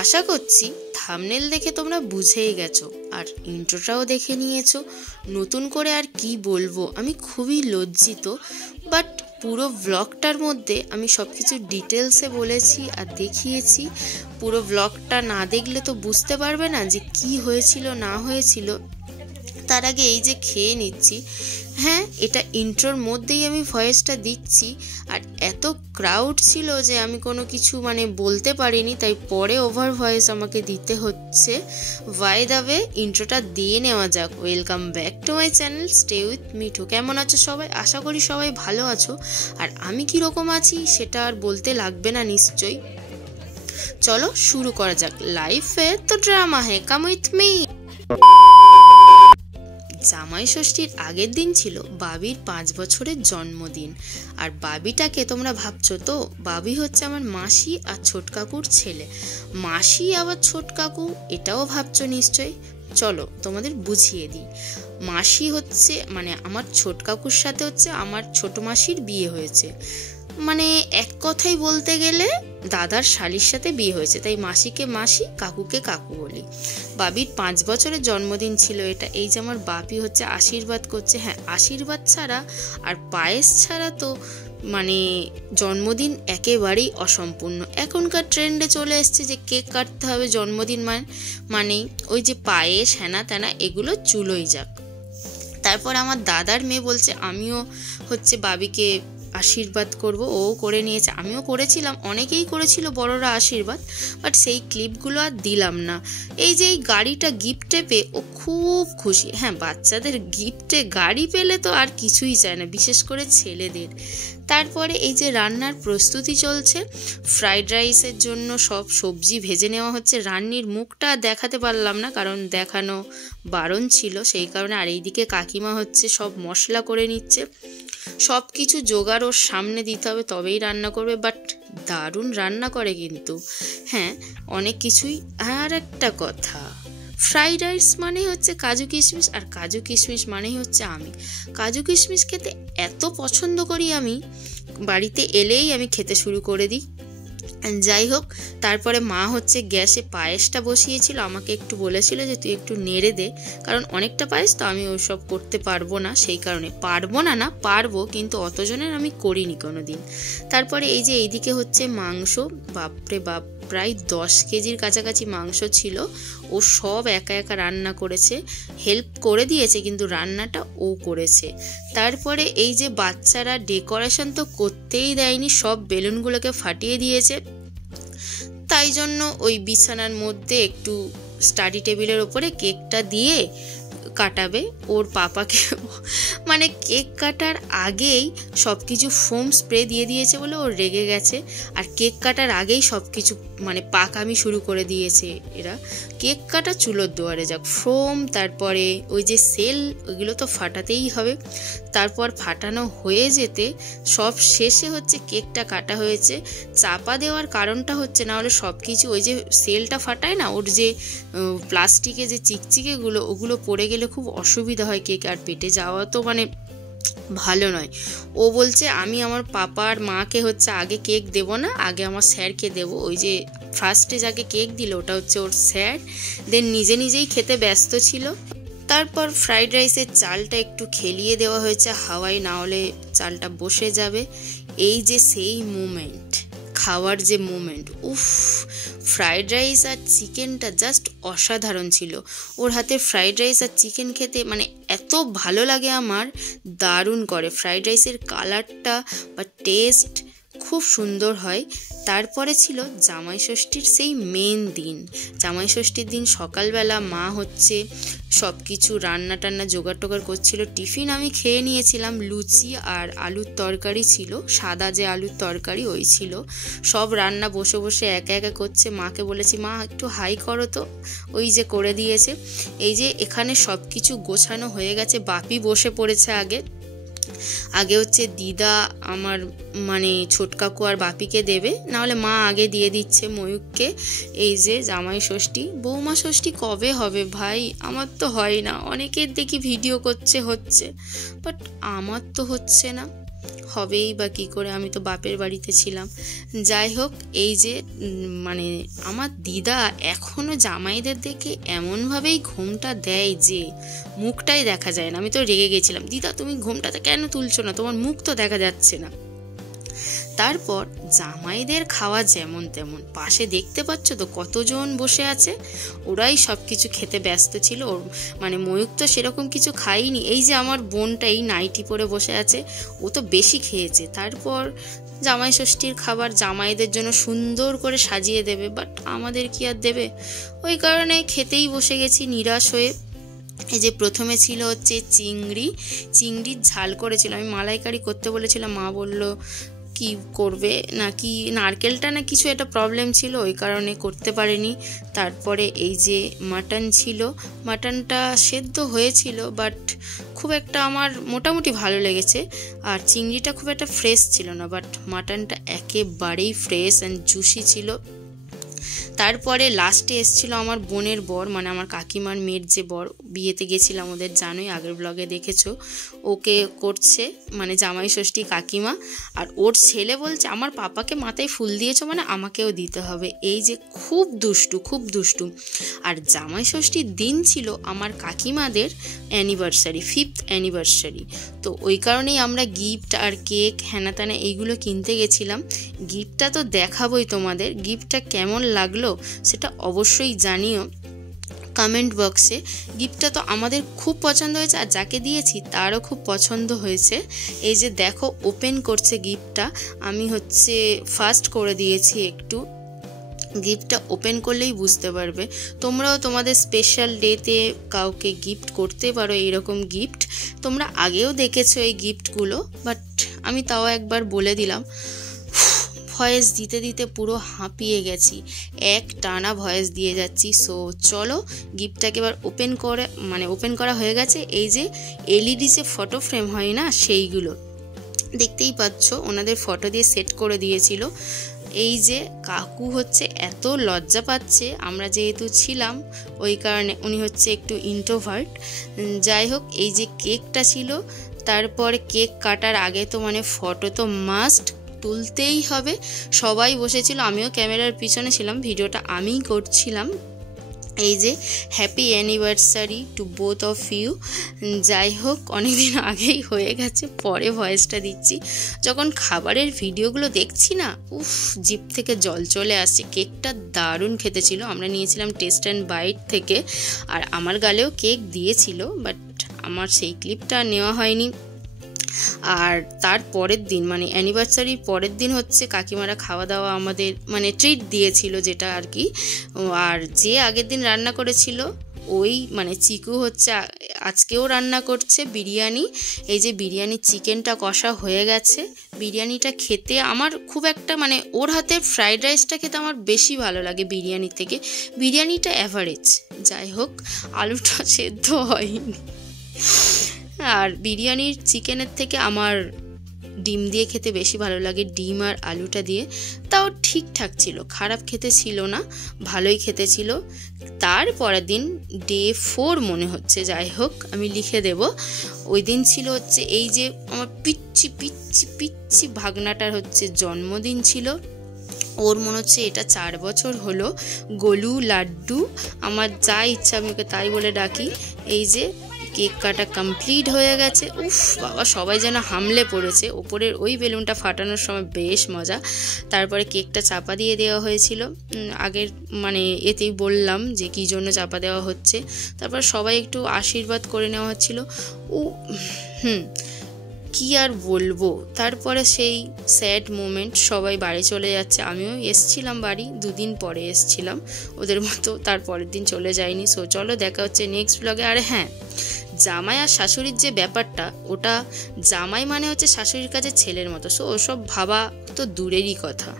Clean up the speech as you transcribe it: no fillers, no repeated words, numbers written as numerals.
আশা করছি থাম্বনেল দেখে তোমরা বুঝেই গেছো আর ইন্ট্রোটাও দেখে নিয়েছো। নতুন করে আর কি বলবো, আমি খুবই লজ্জিত। বাট পুরো ব্লগটার মধ্যে আমি সব কিছু ডিটেলসে বলেছি আর দেখিয়েছি। পুরো ব্লগটা না দেখলে তো বুঝতে পারবে না যে কি হয়েছিল না হয়েছিল। তার আগে এই যে খেয়ে নিচ্ছি, হ্যাঁ এটা ইন্ট্রোর মধ্যেই আমি ভয়েসটা দিচ্ছি। আর এত ক্রাউড ছিল যে আমি কোনো কিছু বলতে পারিনি, তাই পরে ওভার ভয়েস আমাকে দিতে হচ্ছে। বাই দ্য ওয়ে, ইন্ট্রোটা দিয়ে নেওয়া যাক। Welcome back to my channel stay with Mithu. কেমন আছো সবাই? আশা করি সবাই ভালো আছো। আর আমি কীরকম আছি সেটা আর বলতে লাগবে না নিশ্চয়ই। চলো শুরু করা যাক। লাইফে তো ড্রামা হে, কাম উইথ মি। জামাই ষষ্ঠীর আগের দিন ছিল বাবির 5 বছরের জন্মদিন। আর বাবিটাকে তোমরা ভাবছো তো, বাবি হচ্ছে আমার মাসি আর ছোট কাকুর ছেলে। মাসি আবার ছোট কাকু, এটাও ভাবছো নিশ্চয়ই। চলো তোমাদের বুঝিয়ে দিই। মাসি হচ্ছে আমার ছোট কাকুর সাথে হচ্ছে আমার ছোট মাসির বিয়ে হয়েছে। এক কথাই বলতে গেলে দাদার শালির সাথে বিয়ে হয়েছে, তাই মাসিকে মাসি, কাকুকে কাকু বলি। বাবির 5 বছরের জন্মদিন ছিল এটা। এই যে আমার বাপি হচ্ছে আশীর্বাদ করছে। হ্যাঁ, আশীর্বাদ ছাড়া আর পায়েস ছাড়া তো জন্মদিন একেবারেই অসম্পূর্ণ। এখনকার ট্রেন্ডে চলে এসছে যে কেক কাটতে হবে জন্মদিন মানেই ওই যে পায়েস হ্যানা ত্যানা এগুলো চুলোই যাক। তারপর আমার দাদার মেয়ে বলছে আমিও হচ্ছে বাবিকে আশীর্বাদ করব। ও করে নিয়েছে, আমিও করেছিলাম, অনেকেই করেছিল বড়রা আশীর্বাদ। বাট সেই ক্লিপগুলো আর দিলাম না। এই যে এই গাড়িটা গিফটে পেয়ে ও খুব খুশি। হ্যাঁ, বাচ্চাদের গিফটে গাড়ি পেলে তো আর কিছুই চায় না, বিশেষ করে ছেলেদের। তারপরে এই যে রান্নার প্রস্তুতি চলছে। ফ্রাইড রাইসের জন্য সব সবজি ভেজে নেওয়া হচ্ছে। রান্নির মুখটা দেখাতে পারলাম না, কারণ দেখানো বারণ ছিল, সেই কারণে। আর এইদিকে কাকিমা হচ্ছে সব মশলা করে নিচ্ছে। সব কিছু জোগাড় ওর সামনে দিতে হবে, তবেই রান্না করবে। বাট দারুণ রান্না করে কিন্তু। হ্যাঁ, অনেক কিছুই। আর একটা কথা, ফ্রাইড রাইস হচ্ছে কাজু কিশমিশ, আর কাজু কিশমিশ হচ্ছে আমি। কাজু কিশমিশ খেতে এত পছন্দ করি আমি, বাড়িতে এলেই আমি খেতে শুরু করে দিই। যাই হোক, তারপরে মা হচ্ছে গ্যাসে পায়েসটা বসিয়েছিল। আমাকে একটু বলেছিল যে তুই একটু নেড়ে দে, কারণ অনেকটা পায়েস তো আমি ওইসব করতে পারবো না, সেই কারণে। পারবো, কিন্তু অতজনের আমি করিনি কোনো দিন। তারপরে এই যে এইদিকে হচ্ছে মাংস। বাপরে বাপ, প্রায় 10 কেজির কাছাকাছি মাংস ছিল। ও সব একা একা রান্না করেছে। হেল্প করে দিয়েছে, কিন্তু রান্নাটা ও করেছে। তারপরে এই যে বাচ্চারা ডেকোরেশন তো করতেই দেয়নি, সব বেলুনগুলোকে ফাটিয়ে দিয়েছে। তাই জন্য ওই বিছানার মধ্যে একটু স্টাডি টেবিলের ওপরে কেকটা দিয়ে কাটাবে ওর পাপাকে। কেক কাটার আগেই সব কিছু ফোম স্প্রে দিয়ে দিয়েছে বলে ও রেগে গেছে। আর কেক কাটার আগেই সব কিছু পাকামি শুরু করে দিয়েছে এরা। কেক কাটা চুলোর দুয়ারে যাক। ফোম, তারপরে ওই যে সেল, ওইগুলো তো ফাটাতেই হবে। তারপর ফাটানো হয়ে যেতে সব শেষে হচ্ছে কেকটা কাটা হয়েছে। চাপা দেওয়ার কারণটা হচ্ছে, না হলে সব কিছু ওই যে সেলটা ফাটায় না, ওর যে প্লাস্টিকে যে চিকচিকেগুলো, ওগুলো পড়ে গেলে খুব অসুবিধা হয় কেক, আর পেটে যাওয়া তো ভালো নয়। ও বলছে আমি আমার পাপা আর মাকে হচ্ছে আগে কেক দেব না, আগে আমার স্যারকে দেব। ওই যে ফার্স্টে যাকে কেক দিল ওটা হচ্ছে ওর স্যার। দেন নিজেই খেতে ব্যস্ত ছিল। তারপর ফ্রাইড রাইসের চালটা একটু খেলিয়ে দেওয়া হয়েছে হাওয়ায়, না হলে চালটা বসে যাবে। এই যে সেই মুমেন্ট, খাওয়ার যে মুমেন্ট, উফ! ফ্রাইড রাইস আর চিকেনটা জাস্ট অসাধারণ ছিল। ওর হাতে ফ্রাইড রাইস আর চিকেন খেতে এত ভালো লাগে আমার, দারুণ করে। ফ্রাইড রাইসের কালারটা বা টেস্ট খুব সুন্দর হয়। তারপরে ছিল জামাই ষষ্ঠীর সেই মেন দিন। জামাই ষষ্ঠীর দিন সকালবেলা মা হচ্ছে সব কিছু রান্না টান্না জোগাড় টোগাড় করছিল। টিফিন আমি খেয়ে নিয়েছিলাম, লুচি আর আলুর তরকারি ছিল, সাদা যে আলুর তরকারি ওই ছিল। সব রান্না বসে বসে একা একা করছে। মাকে বলেছি মা একটু হাই করো তো, ওই যে করে দিয়েছে। এই যে এখানে সব কিছু গোছানো হয়ে গেছে। বাপি বসে পড়েছে আগে হচ্ছে দিদা আমার ছোট কাকু আর বাপিকে দেবে, নাহলে মা আগে দিয়ে দিচ্ছে ময়ূককে। এই যে জামাই ষষ্ঠী, বৌমা ষষ্ঠী কবে হবে ভাই? আমার তো হয় না। অনেকের দেখি ভিডিও করছে, হচ্ছে, বাট আমার তো হচ্ছে না। হবেই বা কী করে, আমি তো বাপের বাড়িতে ছিলাম। যাই হোক, এই যে মানে আমার দিদা এখনও জামাইদের দেখে এমনভাবেই ঘুমটা দেয় যে মুখটাই দেখা যায় না। আমি তো রেগে গেছিলাম, দিদা তুমি ঘুমটাতে কেন তুলছো না, তোমার মুখ তো দেখা যাচ্ছে না। তারপর জামাইদের খাওয়া যেমন তেমন, পাশে দেখতে পাচ্ছ তো কতজন বসে আছে, ওরাই সব কিছু খেতে ব্যস্ত ছিল। মানে ময়ূক তো সেরকম কিছু খাইনি। এই যে আমার বোনটা এই নাইটি পরে বসে আছে, ও তো বেশি খেয়েছে। তারপর জামাই ষষ্ঠীর খাবার জামাইদের জন্য সুন্দর করে সাজিয়ে দেবে, বাট আমাদের কি আর দেবে, ওই কারণে খেতেই বসে গেছি নিরাশ হয়ে। এই যে প্রথমে ছিল হচ্ছে চিংড়ির ঝাল করেছিল, আমি মালাইকারি করতে বলেছিলাম, মা বলল কি করবে নাকি নারকেলটা না কিছু একটা প্রবলেম ছিল, ওই কারণে করতে পারেনি। তারপরে এই যে মাটন ছিল, মাটনটা সেদ্ধ হয়েছিল বাট খুব একটা আমার মোটামুটি ভালো লেগেছে। আর চিংড়িটা খুব একটা ফ্রেশ ছিল না, বাট মাটনটা একেবারেই ফ্রেশ অ্যান্ড জুসি ছিল। তারপরে লাস্টে এসেছিল আমার বোনের বর, মানে আমার কাকিমার মেয়ের যে বর, বিয়েতে গেছিলাম ওদের, জানোই আগের ব্লগে দেখেছো। ওকে করছে মানে জামাই ষষ্ঠী কাকিমা, আর ওর ছেলে বলছে আমার পাপাকে মাথায় ফুল দিয়েছো মানে আমাকেও দিতে হবে। এই যে খুব দুষ্টু। আর জামাই ষষ্ঠীর দিন ছিল আমার কাকিমাদের অ্যানিভার্সারি, 5th অ্যানিভার্সারি। তো ওই কারণেই আমরা গিফট আর কেক হ্যানা ত্যানা এইগুলো কিনতে গেছিলাম। গিফটটা তো দেখাবোই তোমাদের, গিফটটা কেমন লাগলো সেটা অবশ্যই জানিও কমেন্ট বক্সে। গিফটটা তো আমাদের খুব পছন্দ হয়েছে, আর যাকে দিয়েছি তারও খুব পছন্দ হয়েছে। এই যে দেখো ওপেন করছে গিফটটা, আমি হচ্ছে ফার্স্ট করে দিয়েছি একটু। গিফটটা ওপেন করলেই বুঝতে পারবে। তোমরাও তোমাদের স্পেশাল ডেতে কাউকে গিফট করতে পারো এইরকম গিফট। তোমরা আগেও দেখেছো এই গিফটগুলো, বাট আমি তাও একবার বলে দিলাম। ভয়েস দিতে পুরো হাঁপিয়ে গেছি, এক টানা ভয়েস দিয়ে যাচ্ছি। সো চলো গিফটটাকে এবার ওপেন করা হয়ে গেছে। এই যে এলইডি যে ফটো ফ্রেম হয় না, সেইগুলো দেখতেই পাচ্ছ, ওনাদের ফটো দিয়ে সেট করে দিয়েছিল। এই যে কাকু হচ্ছে এত লজ্জা পাচ্ছে, আমরা যেহেতু ছিলাম ওই কারণে, উনি হচ্ছে একটু ইন্ট্রোভার্ট। যাই হোক, এই যে কেকটা ছিল, তারপর কেক কাটার আগে তো মানে ফটো তো মাস্ট তুলতেই হবে। সবাই বসেছিল, আমিও ক্যামেরার পিছনে ছিলাম, ভিডিওটা আমিই করছিলাম। এই যে happy anniversary to both of you. যাই হোক, অনেকদিন আগেই হয়ে গেছে, পরে ভয়েসটা দিচ্ছি। যখন খাবারের ভিডিওগুলো দেখছি না, জিভ থেকে জল চলে আসছে। কেকটা দারুণ খেতে ছিল, আমরা নিয়েছিলাম টেস্ট অ্যান্ড বাইট থেকে, আর আমার গালেও কেক দিয়েছিল, বাট আমার সেই ক্লিপটা নেওয়া হয়নি। আর তার পরের দিন মানে অ্যানিভার্সারির পরের দিন হচ্ছে কাকিমারা খাওয়া দাওয়া আমাদের মানে ট্রিট দিয়েছিল যেটা আর কি। আর যে আগের দিন রান্না করেছিল ওই মানে চিকু হচ্ছে আজকেও রান্না করছে বিরিয়ানি। এই যে বিরিয়ানির চিকেনটা কষা হয়ে গেছে। বিরিয়ানিটা খেতে আমার খুব একটা মানে ওর হাতের ফ্রাইড রাইসটা খেতে আমার বেশি ভালো লাগে বিরিয়ানির থেকে, বিরিয়ানিটা অ্যাভারেজ। যাই হোক, আলুটা সেদ্ধ হয়নি। আর বিরিয়ানির চিকেনের থেকে আমার ডিম দিয়ে খেতে বেশি ভালো লাগে, ডিম আর আলুটা দিয়ে। তাও ঠিকঠাক ছিল, খারাপ খেতে ছিল না, ভালোই খেতে ছিল। তারপরের দিন ডে 4 মনে হচ্ছে, যাই হোক আমি লিখে দেব। ওই দিন ছিল হচ্ছে এই যে আমার পিচ্ছি ভাগনাটার হচ্ছে জন্মদিন ছিল। ওর মনে হচ্ছে এটা 4 বছর হলো। গোলু লাড্ডু, আমার যা ইচ্ছা আমি ওকে তাই বলে ডাকি। এই যে কেক কাটা কমপ্লিট হয়ে গেছে। বাবা, সবাই যেন হামলে পড়েছে। ওপরের ওই বেলুনটা ফাটানোর সময় বেশ মজা। তারপরে কেকটা চাপা দিয়ে দেওয়া হয়েছিল, আগের মানে এতেই বললাম যে কী জন্য চাপা দেওয়া হচ্ছে। তারপর সবাই একটু আশীর্বাদ করে নেওয়া হচ্ছিল। কি আর বলবো। তারপরে সেই স্যাড মোমেন্ট, সবাই বাড়ি চলে যাচ্ছে। আমিও এসছিলাম বাড়ি, 2 দিন পরে এসছিলাম ওদের মতো, তারপরের দিন চলে যাইনি। সো চলো দেখা হচ্ছে নেক্সট ব্লগে। আর হ্যাঁ, জামাই আর শাশুড়ির যে ব্যাপারটা, ওটা জামাই মানে হচ্ছে শাশুড়ির কাছে ছেলের মতো। সো ওসব ভাবা তো দূরেরই কথা।